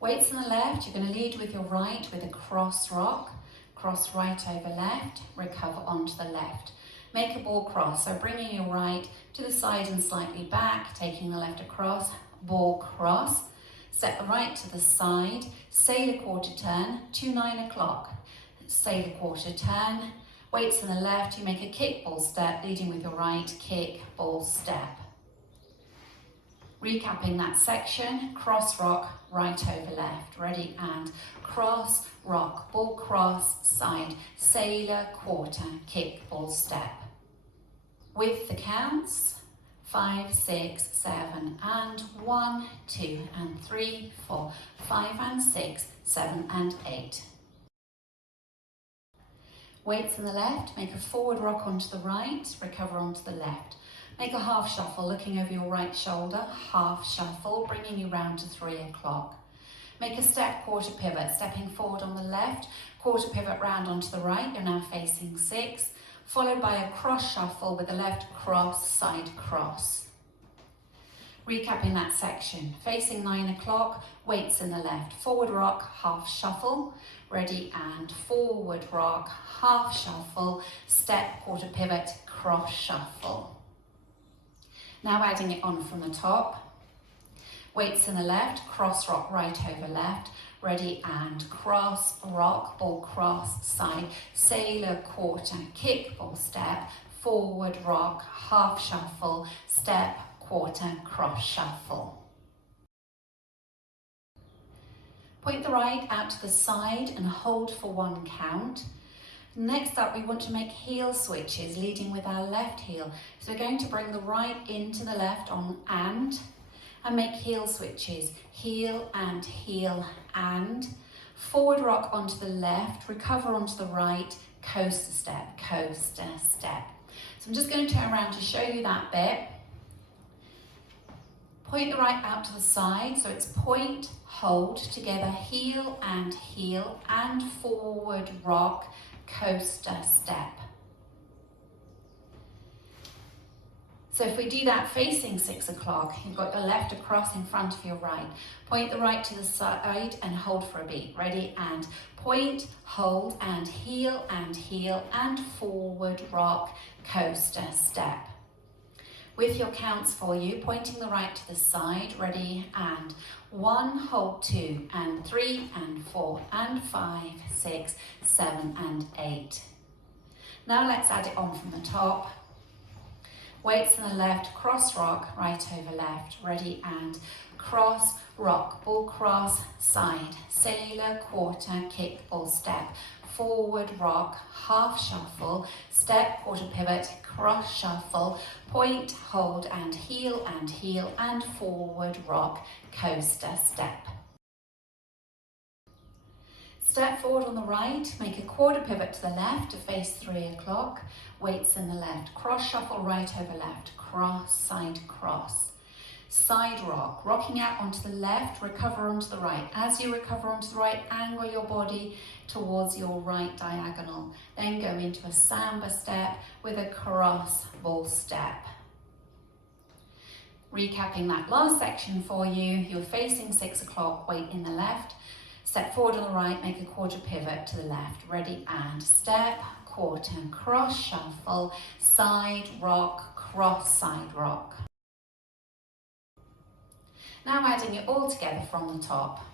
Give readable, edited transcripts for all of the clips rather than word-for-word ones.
Weights on the left, you're going to lead with your right with a cross rock. Cross right over left, recover onto the left. Make a ball cross, so bringing your right to the side and slightly back, taking the left across, ball cross. Step the right to the side, sailor quarter turn to 9 o'clock. Sailor quarter turn, weights on the left, you make a kick ball step, leading with your right, kick ball step. Recapping that section, cross rock, right over left. Ready, and cross, rock, ball cross, side, sailor, quarter, kick, ball step. With the counts, 5, 6, 7, and 1, 2, and 3, 4, 5, and 6, 7, and 8. Weights on the left, make a forward rock onto the right, recover onto the left. Make a half shuffle, looking over your right shoulder, half shuffle, bringing you round to 3 o'clock. Make a step quarter pivot, stepping forward on the left, quarter pivot round onto the right, you're now facing 6, followed by a cross shuffle with the left cross, side cross. Recapping that section, facing 9 o'clock, weights in the left, forward rock, half shuffle, ready, and forward rock, half shuffle, step, quarter pivot, cross shuffle. Now adding it on from the top, weights in the left, cross rock right over left, ready, and cross rock, ball cross, side, sailor, quarter, kick, ball step, forward rock, half shuffle, step, quarter, cross shuffle. Point the right out to the side and hold for 1 count. Next up, we want to make heel switches, leading with our left heel. So we're going to bring the right into the left on and make heel switches. Heel, and. Forward rock onto the left, recover onto the right, coaster step, coaster step. So I'm just going to turn around to show you that bit. Point the right out to the side, so it's point, hold, together, heel, and forward rock, coaster step. So if we do that facing 6 o'clock, you've got your left across in front of your right. Point the right to the side and hold for a beat. Ready, and point, hold, and heel, and forward rock, coaster step. With your counts for you, pointing the right to the side, ready, and 1, hold 2, and 3, and 4, and 5, 6, 7, and 8. Now let's add it on from the top. Weights on the left, cross rock, right over left, ready, and cross, rock, ball cross, side, sailor, quarter, kick, ball step, forward rock, half shuffle, step, quarter pivot, cross shuffle, point, hold, and heel, and forward rock, coaster step. Step forward on the right, make a quarter pivot to the left to face 3 o'clock, weights in the left, cross shuffle right over left, cross, side cross. Side rock, rocking out onto the left, recover onto the right. As you recover onto the right, angle your body towards your right diagonal. Then go into a samba step with a cross ball step. Recapping that last section for you, you're facing 6 o'clock, weight in the left. Step forward on the right, make a quarter pivot to the left. Ready, and step, quarter, cross shuffle, side rock, cross, side rock. Now adding it all together from the top.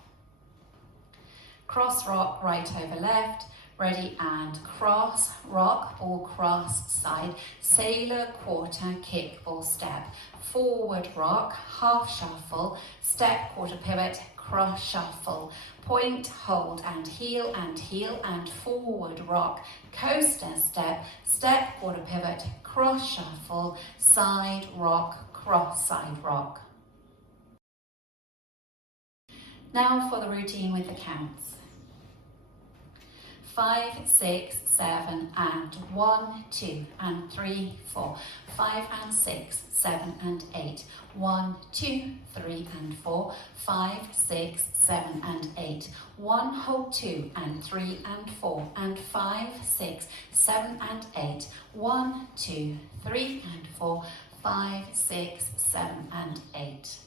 Cross rock, right over left, ready, and cross, rock, ball cross, side, sailor, quarter, kick, ball step, forward rock, half shuffle, step, quarter pivot, cross shuffle, point, hold, and heel, and forward rock, coaster step, step, quarter pivot, cross shuffle, side rock, cross, side rock. Now for the routine with the counts. 5, 6, 7, and 1, 2, and 3, 4, 5, and 6, 7, and 8, 1, 2, 3, and 4, 5, 6, 7, and 8, 1, hold 2, and 3, and 4, and 5, 6, 7, and 8, 1, 2, 3, and 4, 5, 6, 7, and 8.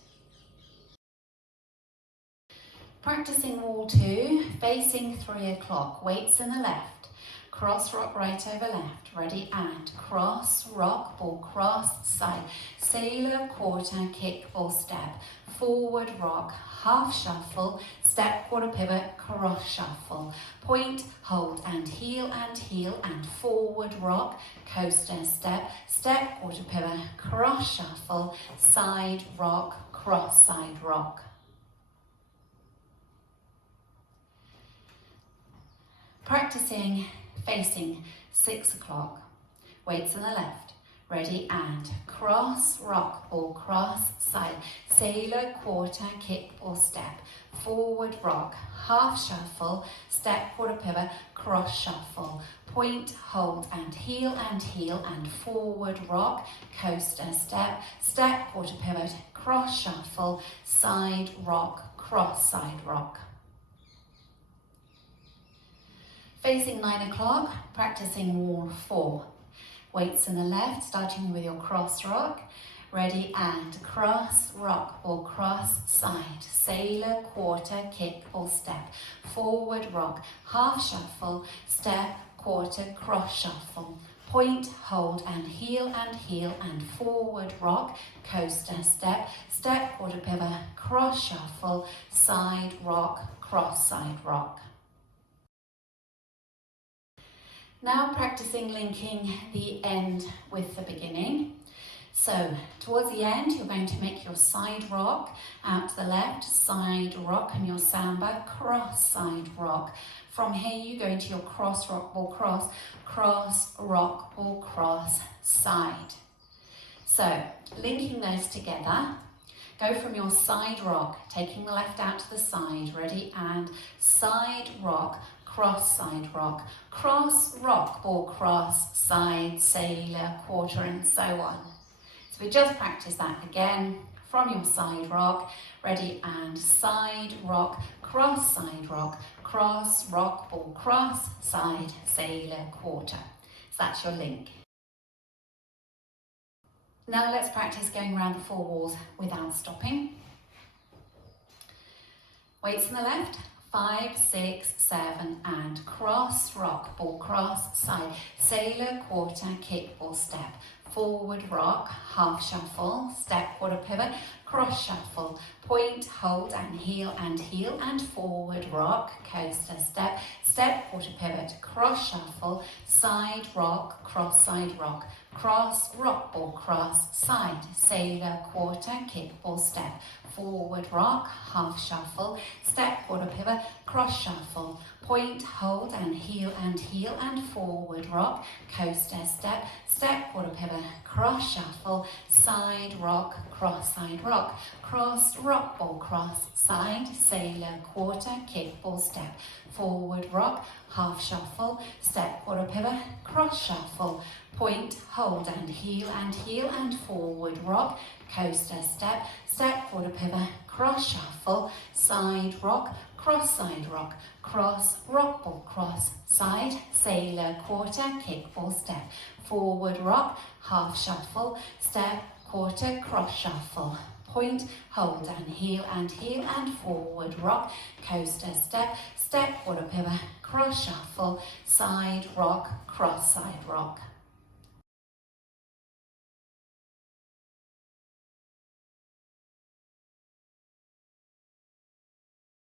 Practicing wall 2, facing 3 o'clock, weights in the left, cross rock right over left, ready and cross, rock, ball, cross, side, sailor, quarter, kick, ball, step, forward, rock, half shuffle, step, quarter pivot, cross shuffle, point, hold and heel and forward, rock, coaster, step, step, quarter pivot, cross shuffle, side, rock, cross, side, rock. Practicing facing 6 o'clock, weights on the left, ready and cross, rock, ball, cross, side, sailor, quarter, kick, or step, forward, rock, half shuffle, step, quarter pivot, cross shuffle, point, hold and heel and forward, rock, coaster, step, step, quarter pivot, cross shuffle, side, rock, cross, side, rock. Facing 9 o'clock, practicing wall 4. Weights in the left, starting with your cross rock. Ready and cross, rock, or cross, side, sailor, quarter, kick, or step. Forward, rock, half shuffle, step, quarter, cross shuffle. Point, hold and heel and forward, rock, coaster, step, step, quarter pivot, cross shuffle, side, rock, cross, side, rock. Now practicing linking the end with the beginning. So towards the end, you're going to make your side rock out to the left, side rock, and your samba, cross, side rock. From here, you go into your cross, rock, ball, cross, rock, ball, cross, side. So linking those together, go from your side rock, taking the left out to the side, ready, and side rock, cross, side rock, cross, rock, ball, cross, side, sailor, quarter, and so on. So we just practice that again from your side rock, ready, and side rock, cross, side rock, cross, rock, ball, cross, side, sailor, quarter. So that's your link. Now let's practice going around the 4 walls without stopping. Weights on the left, 5, 6, 7, and cross, rock, ball, cross, side, sailor, quarter, kick, ball, step, forward, rock, half shuffle, step, quarter pivot, cross shuffle, point, hold and heel and forward, rock, coaster, step, step, quarter pivot, cross shuffle, side, rock, cross, side, rock, cross, rock, ball, cross, side, sailor, quarter, kick, ball, step, forward, rock, half shuffle, step, quarter pivot, cross shuffle, point, hold and heel and forward, rock, coaster, step, step, quarter pivot, cross shuffle, side, rock, cross, side, rock, cross, rock, ball, cross, side, sailor, quarter, kick, ball, step, forward, rock, half shuffle, step, quarter pivot, cross shuffle, point, hold and heel and forward, rock, coaster, step, step, quarter pivot, cross shuffle, side, rock, cross, side, rock, cross, rock, ball, cross, side, sailor, quarter, kick, ball, step, forward, rock, half shuffle, step, quarter, cross shuffle, point, hold and heel and forward, rock, coaster, step, step, quarter pivot, cross shuffle, side, rock, cross, side, rock.